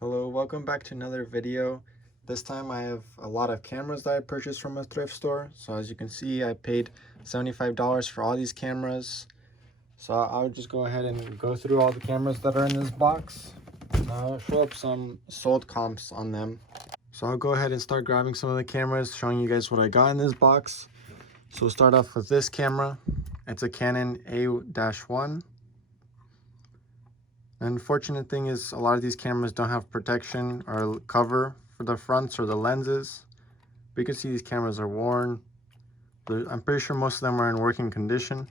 Hello, welcome back to another video. This time I have a lot of cameras that I purchased from a thrift store. So as you can see, I paid $75 for all these cameras. So I'll just go ahead and go through all the cameras that are in this box. I'll show up some sold comps on them. So I'll go ahead and start grabbing some of the cameras, showing you guys what I got in this box. So we'll start off with this camera. It's a Canon A-1. The unfortunate thing is a lot of these cameras don't have protection or cover for the fronts or the lenses. But you can see these cameras are worn. I'm pretty sure most of them are in working condition.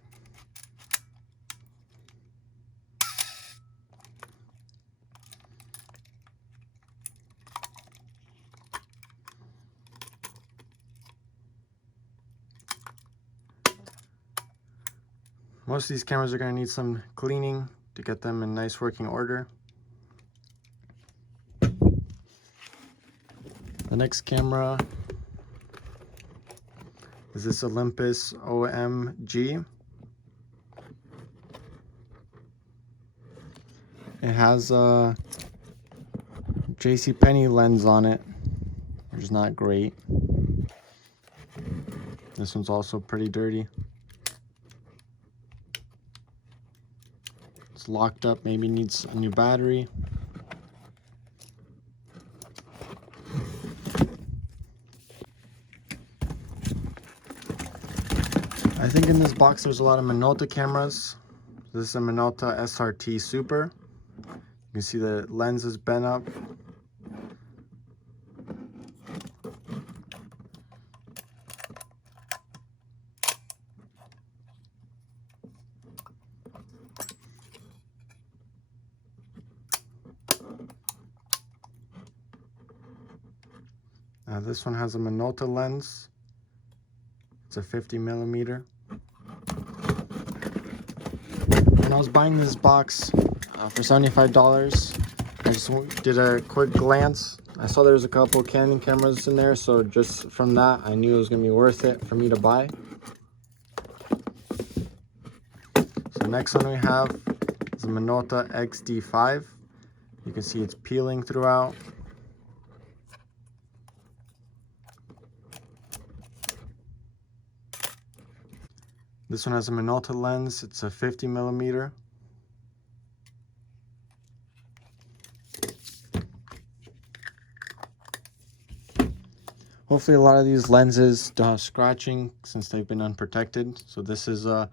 Most of these cameras are going to need some cleaning to get them in nice working order. The next camera is this Olympus OMG. It has a JCPenney lens on it, which is not great. This one's also pretty dirty. It's locked up, maybe needs a new battery. I think in this box there's a lot of Minolta cameras. This is a Minolta SRT Super. You can see the lens is bent up. This one has a Minolta lens. It's a 50mm. When I was buying this box for $75, I just did a quick glance. I saw there was a couple Canon cameras in there, so just from that, I knew it was going to be worth it for me to buy. So next one we have is a Minolta XD5. You can see it's peeling throughout. This one has a Minolta lens. It's a 50mm. Hopefully a lot of these lenses don't have scratching since they've been unprotected. So this is a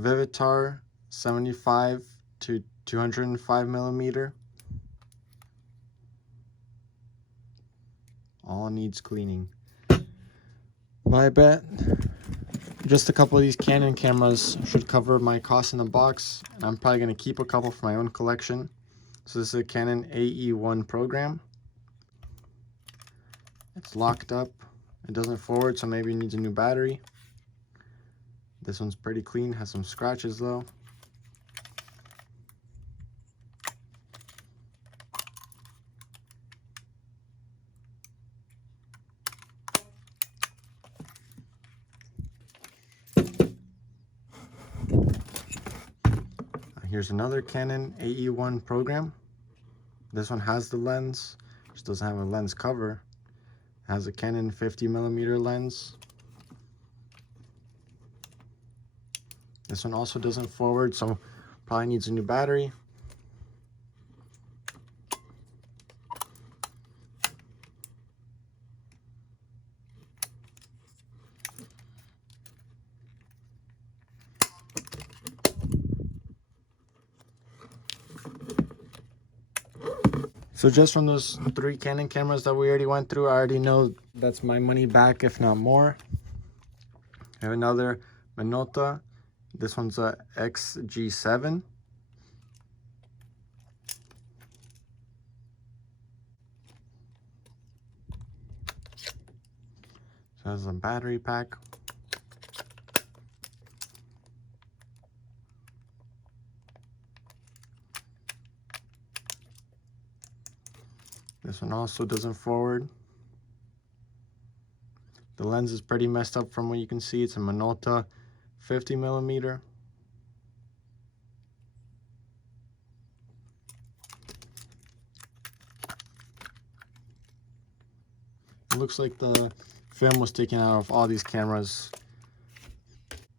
Vivitar 75 to 205mm. All needs cleaning. But I bet just a couple of these Canon cameras should cover my cost in the box. And I'm probably going to keep a couple for my own collection. So this is a Canon AE1 program. It's locked up. It doesn't forward, so maybe it needs a new battery. This one's pretty clean, has some scratches though. Here's another Canon AE1 program. This one has the lens, just doesn't have a lens cover. It has a Canon 50mm lens. This one also doesn't forward, so probably needs a new battery. So just from those 3 Canon cameras that we already went through, I already know that's my money back, if not more. I have another Minolta. This one's a XG7. So it has a battery pack. This one also doesn't forward. The lens is pretty messed up from what you can see. It's a Minolta 50mm. It looks like the film was taken out of all these cameras.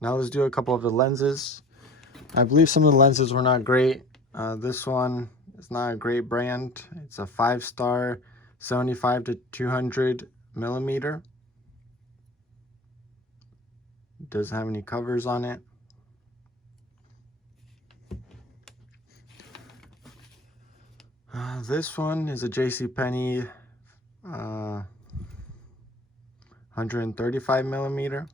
Now let's do a couple of the lenses. I believe some of the lenses were not great. This one is not a great brand. It's a 5-star 75 to 200 millimeter. It doesn't have any covers on it. This one is a JCPenney 135 millimeter.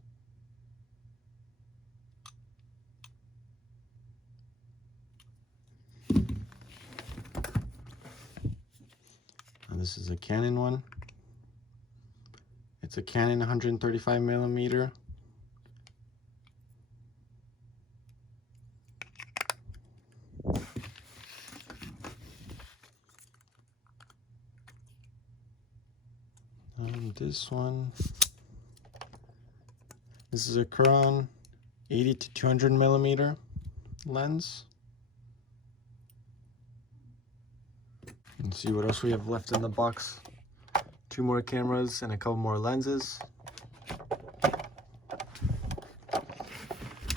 And this is a Canon one. It's a Canon 135 millimeter. This one, this is a Canon 80 to 200 millimeter lens. And see what else we have left in the box. 2 more cameras and a couple more lenses.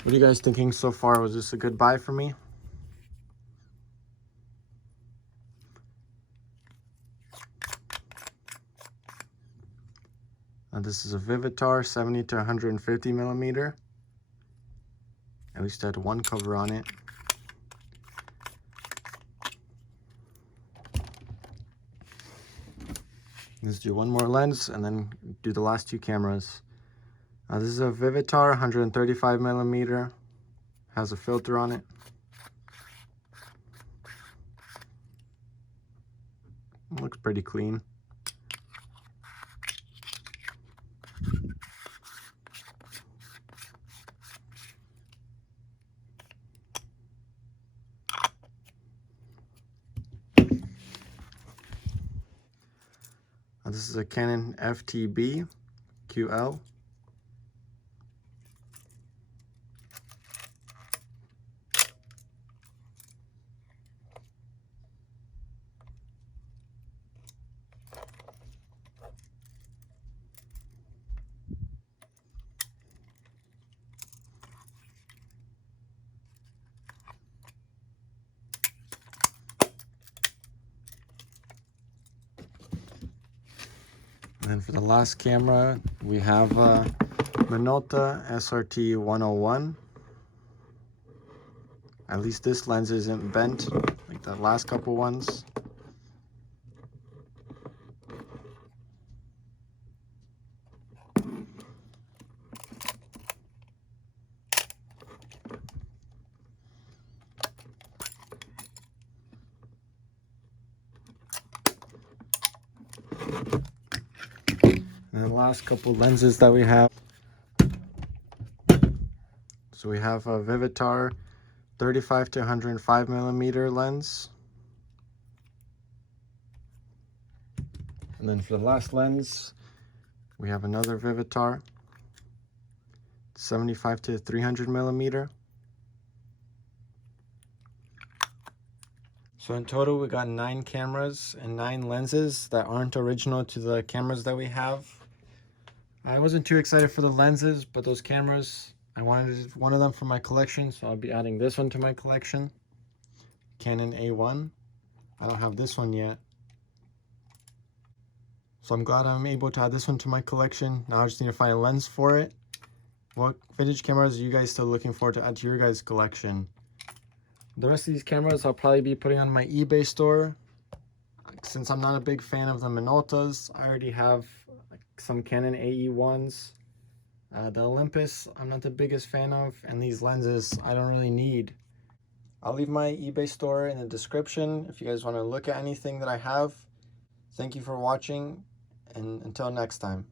What are you guys thinking so far? Was this a good buy for me? This is a Vivitar 70 to 150 millimeter. At least it had one cover on it. Let's do one more lens and then do the last 2 cameras. This is a Vivitar 135 millimeter. Has a filter on it. Looks pretty clean. This is a Canon FTB QL. And then for the last camera, we have Minolta SRT 101. At least this lens isn't bent like the last couple ones. And the last couple lenses that we have. So we have a Vivitar 35 to 105 millimeter lens. And then for the last lens, we have another Vivitar 75 to 300 millimeter. So in total, we got 9 cameras and 9 lenses that aren't original to the cameras that we have. I wasn't too excited for the lenses, but those cameras, I wanted one of them for my collection, so I'll be adding this one to my collection. Canon A1. I don't have this one yet. So I'm glad I'm able to add this one to my collection. Now I just need to find a lens for it. What vintage cameras are you guys still looking for to add to your guys' collection? The rest of these cameras I'll probably be putting on my eBay store. Since I'm not a big fan of the Minoltas, I already have some Canon AE1s. The Olympus I'm not the biggest fan of, and these lenses I don't really need. I'll leave my eBay store in the description if you guys want to look at anything that I have. Thank you for watching, and until next time.